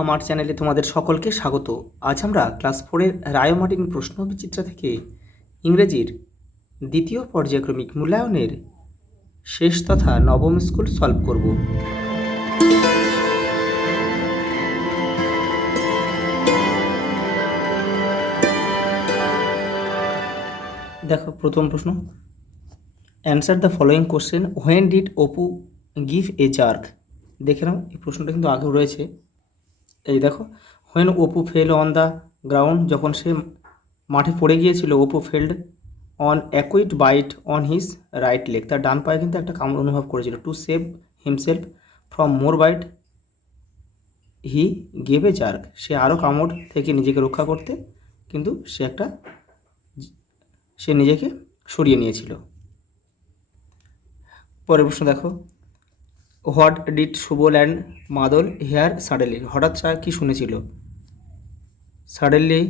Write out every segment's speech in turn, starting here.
আমার চ্যানেলে তোমাদের সকলকে স্বাগত। আজ আমরা ক্লাস 4-এর রায় মার্টিন প্রশ্ন বিচিত্রা থেকে ইংরেজির দ্বিতীয় পর্যায়ক্রমিক মূল্যায়নের শেষ তথা নবম স্কুল সলভ করব। দেখো প্রথম প্রশ্ন, answer the following question, when did Apu give a jerk. দেখে নাও, এই প্রশ্নটা কিন্তু আগেও রয়েছে। এই দেখো, when Apu fell on the ground, যখন সে মাঠে পড়ে গিয়েছিল, Apu felt an acute bite on his right leg, তার ডান পায়ে কিন্তু একটা কামড় অনুভব করেছিল। To save himself from more bite he gave a jerk, সে আরও কামড় থেকে নিজেকে রক্ষা করতে কিন্তু সে নিজেকে সরিয়ে নিয়েছিল। পরের প্রশ্ন দেখো, হোয়াট ডিড সুবল অ্যান্ড মাদল হেয়ার সাডেনলি, হঠাৎ তারা কি শুনেছিল? সাডেনলি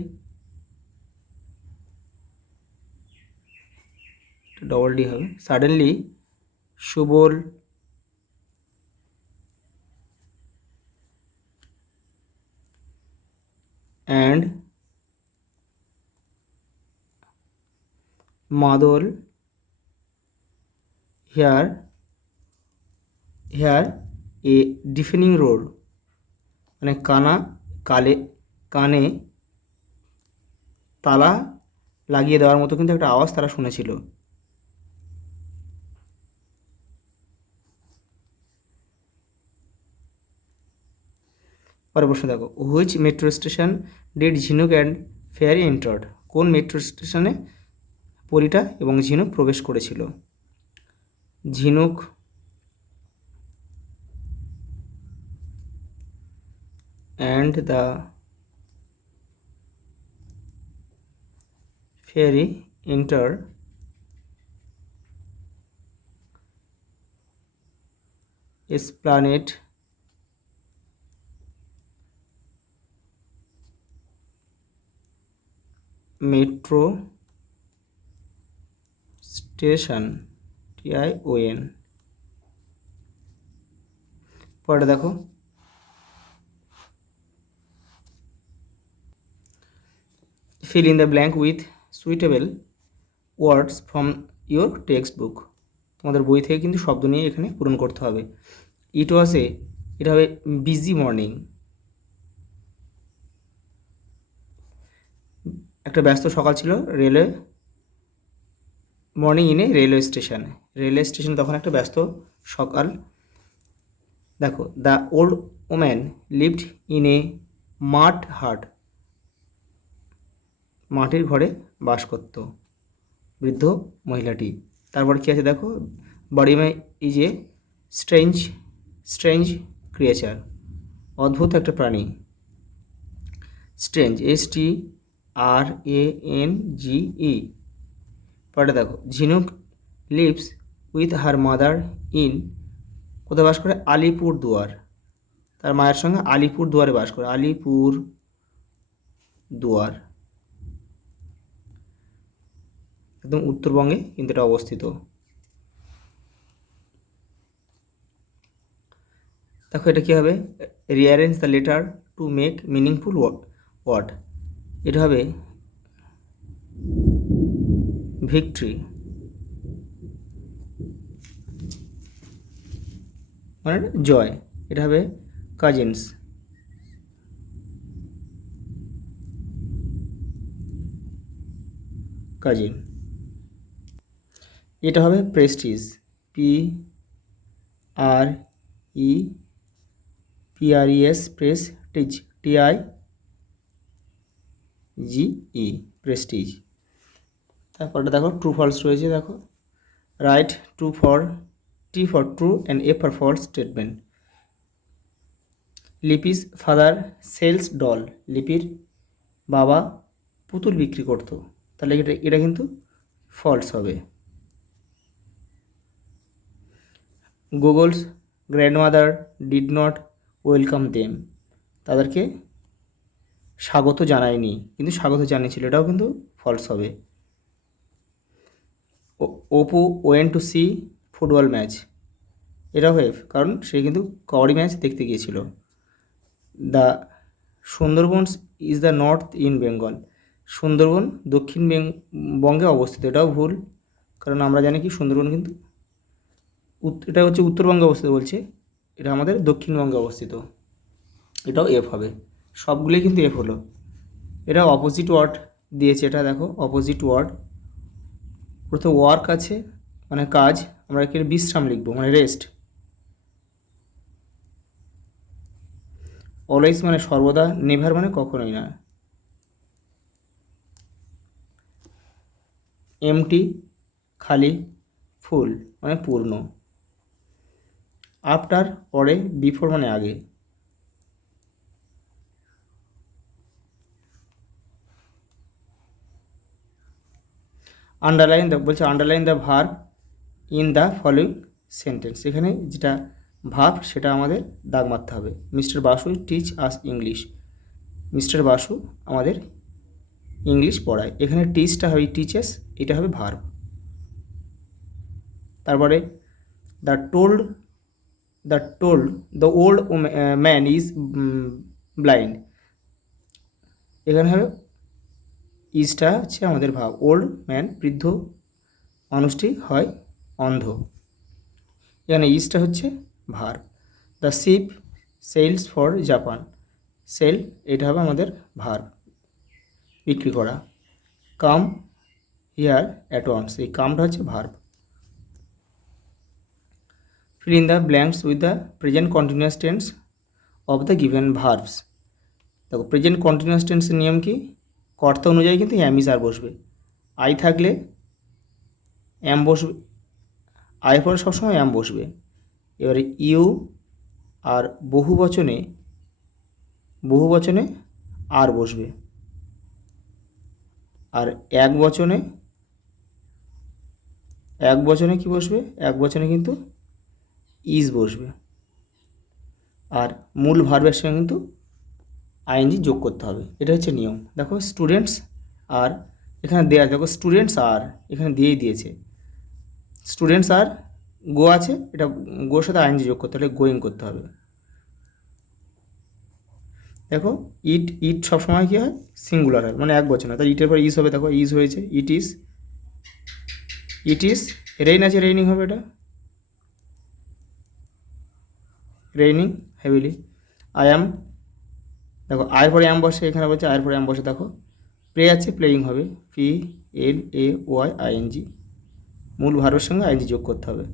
ডবল ডি হবে, সাডেনলি সুবল অ্যান্ড মাদল হেয়ার এ ডিফেনিং রোড, মানে কানে তালা লাগিয়ে দেওয়ার মতো কিন্তু একটা আওয়াজ তারা শুনেছিল। পরের প্রশ্ন দেখো, হুইচ মেট্রো স্টেশন ডিড ঝিনুক অ্যান্ড ফেয়ারি এন্টার্ড, কোন মেট্রো স্টেশনে পরীটা এবং ঝিনুক প্রবেশ করেছিল? ঝিনুক and the fairy enter Esplanade metro station, TION। পরেটা দেখো, fill in the blank with suitable words from your textbook, তোমাদের বই থেকে কিন্তু শব্দ নিয়ে এখানে পূরণ করতে হবে। এটা হবে বিজি মর্নিং, একটা ব্যস্ত সকাল ছিল railway morning in a railway station তখন একটা ব্যস্ত সকাল। দেখো, the old woman lived in a mud hut, মাটির ঘরে বাস করত বৃদ্ধ মহিলাটি। তারপর কী আছে দেখো, বডিমা ইজ এ স্ট্রেঞ্জ ক্রিয়েচার, অদ্ভুত একটা প্রাণী। Strange, STRANGE। পরে দেখো, ঝিনুক lives with her mother in, কোথায় বাস করে? আলিপুর দুয়ার, তার মায়ের সঙ্গে আলিপুর দুয়ারে বাস করে, আলিপুর দুয়ার একদম উত্তরবঙ্গে কিন্তু এটা অবস্থিত। দেখো এটা কী হবে, rearrange the letter to make meaningful word, এটা হবে ভিক্টরি, মানে জয়। এটা হবে কাজিনস, কাজিন। এটা হবে prestige, PRESS, prestige, TIGE, prestige. তারপরটা দেখো, ট্রু ফলস রয়েছে। দেখো, right true for T for true and A for false statement. Lipi's father sells doll, লিপির বাবা পুতুল বিক্রি করতো, তাহলে এটা কিন্তু ফলস হবে। Google's grandmother did not welcome them, তাদেরকে স্বাগত জানায়নি কিন্তু স্বাগত জানিয়েছিল, এটাও কিন্তু ফলস হবে। Apu went to see football match, এটা হবে, কারণ সে কিন্তু কবাডি ম্যাচ দেখতে গিয়েছিল। The Sundarban is the north in Bengal. Sundarban দক্ষিণ বঙ্গে অবস্থিত, এটাও ভুল, কারণ আমরা জানি কি সুন্দরবন কিন্তু এটা হচ্ছে উত্তরবঙ্গে অবস্থিত বলছে, এটা আমাদের দক্ষিণবঙ্গে অবস্থিত, এটাও এফ হবে, সবগুলোই কিন্তু এফ হলো। এটা অপোজিট ওয়ার্ড দিয়েছে, এটা দেখো অপোজিট ওয়ার্ড, প্রথমে ওয়ার্ক আছে মানে কাজ, আমরা একে বিশ্রাম লিখবো মানে রেস্ট। অলওয়েজ মানে সর্বদা, নেভার মানে কখনোই না। এমটি খালি, ফুল মানে পূর্ণ। আফটার পরে, বিফোর মানে আগে। আন্ডারলাইন বলছে underline the verb in the following sentence, এখানে যেটা ভার্ব সেটা আমাদের দাগ মারতে হবে। Mister Basu teach us English, mister Basu আমাদের ইংলিশ পড়ায়, এখানে টিচটা হবে টিচেস, এটা হবে ভার্ব। তারপরে the told the old man is blind, এখানে হবে ইজটা হচ্ছে আমাদের ভাব, ওল্ড ম্যান বৃদ্ধ মানুষটি হয় অন্ধ, এখানে ইজটা হচ্ছে verb. The ship sails for Japan, sail এটা হবে আমাদের ভার্ব, বিক্রি করা। কাম হিয়ার অ্যাট ওয়ান্স, এই কামটা হচ্ছে verb. Fill in the blanks with the present continuous tense of the given verbs. দেখো প্রেজেন্ট কন্টিনিউয়াস টেন্সের নিয়ম কি, কর্তা অনুযায়ী কিন্তু অ্যাম ইজ আর বসবে, আই থাকলে অ্যাম বসবে, আই পরে সবসময় অ্যাম বসবে। এবারে ইউ আর বহু বচনে আর বসবে, আর এক বচনে কি বসবে, এক বচনে কিন্তু ইজ বসবে, আর মূল ভার্বের সঙ্গে কিন্তু আইএনজি যোগ করতে হবে, এটা হচ্ছে নিয়ম। দেখো স্টুডেন্টস আর এখানে দেওয়া, দেখো স্টুডেন্টস আর এখানে দিয়েই দিয়েছে, স্টুডেন্টস আর গো আছে, এটা গোর সাথে আইএনজি যোগ করতে হলে গোয়িং করতে হবে। দেখো ইট সবসময় কী হয়, সিঙ্গুলার হয় মানে এক বচন হয়, তাই ইটের পর ইজ হবে, দেখো ইজ হয়েছে, ইট ইজ রেইন আছে, রেইনিং হবে, এটা রেইনিং হেভিলি। আই অ্যাম, দেখো আয়ের পরে অ্যাম বসে, এখানে বলছে আয়ের পরে অ্যাম বসে, দেখো প্লে আছে, প্লেয়িং হবে, PLAYING, মূল ভার্বের সঙ্গে আইএনজি যোগ করতে হবে।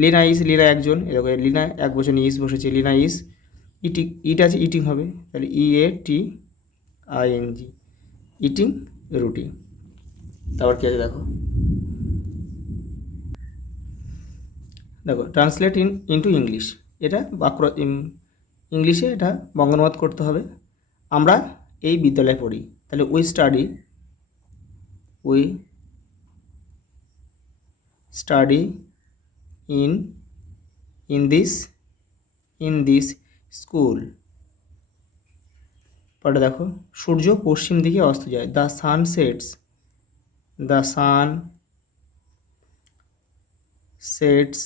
লিনা ইজ, লিনা একজন, এরকম লিনা এক বছর ইজ বসেছে, লিনা ইজ ইট আছে, ইটিং হবে, তাহলে EATING, ইটিং রুটি। তারপর কী আছে দেখো, ট্রান্সলেট ইনটু ইংলিশ, এটা বাক্য ইংলিশে এটা বঙ্গানুবাদ করতে হবে। আমরা এই বিদ্যালয়ে পড়ি, তাহলে we study in this school. পরে দেখো সূর্য পশ্চিম দিকে অস্ত যায়, the sun sets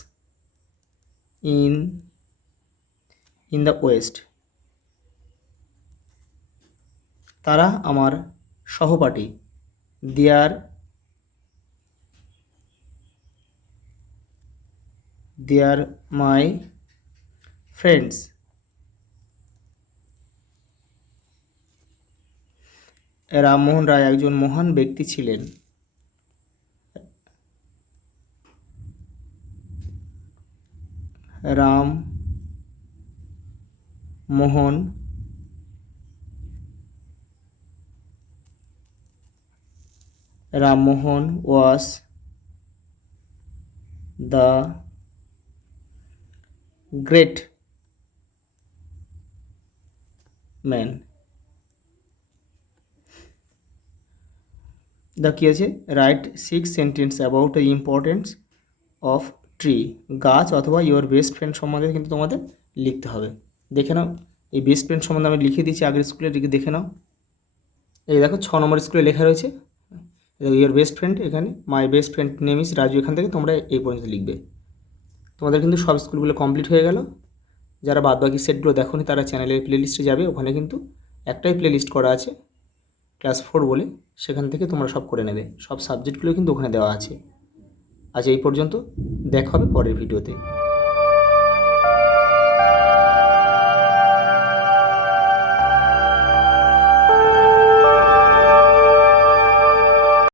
in the West. তারা আমার সহপাঠী, দেয়ার মাই ফ্রেন্ডস। রামমোহন রায় একজন মহান ব্যক্তি ছিলেন, Rammohan was the great man. কি আছে, right 6 sentence about the importance of tree, গাছ অথবা ইওর বেস্ট ফ্রেন্ড সম্বন্ধে কিন্তু তোমাদের লিখতে হবে। দেখে নাও, এই বেস্ট ফ্রেন্ড সম্বন্ধে আমি লিখে দিয়েছি আগের স্কুলে, দেখে নাও। এই দেখো 6 নম্বর স্কুলে লেখা রয়েছে, ইওর বেস্ট ফ্রেন্ড, এখানে my best friend name is Raju, এখান থেকে তোমরা এই পর্যন্ত লিখবে। তোমাদের কিন্তু সব স্কুলগুলো কমপ্লিট হয়ে গেল। যারা বাদবাকি সেটগুলো দেখোনি তারা চ্যানেলের প্লেলিস্টে যাবে, ওখানে কিন্তু একটাই প্লেলিস্ট করা আছে ক্লাস 4 বলে, সেখান থেকে তোমরা সব করে নেবে। সব সাবজেক্টগুলো কিন্তু ওখানে দেওয়া আছে। আজ এই পর্যন্ত, দেখা হবে পরের ভিডিওতে।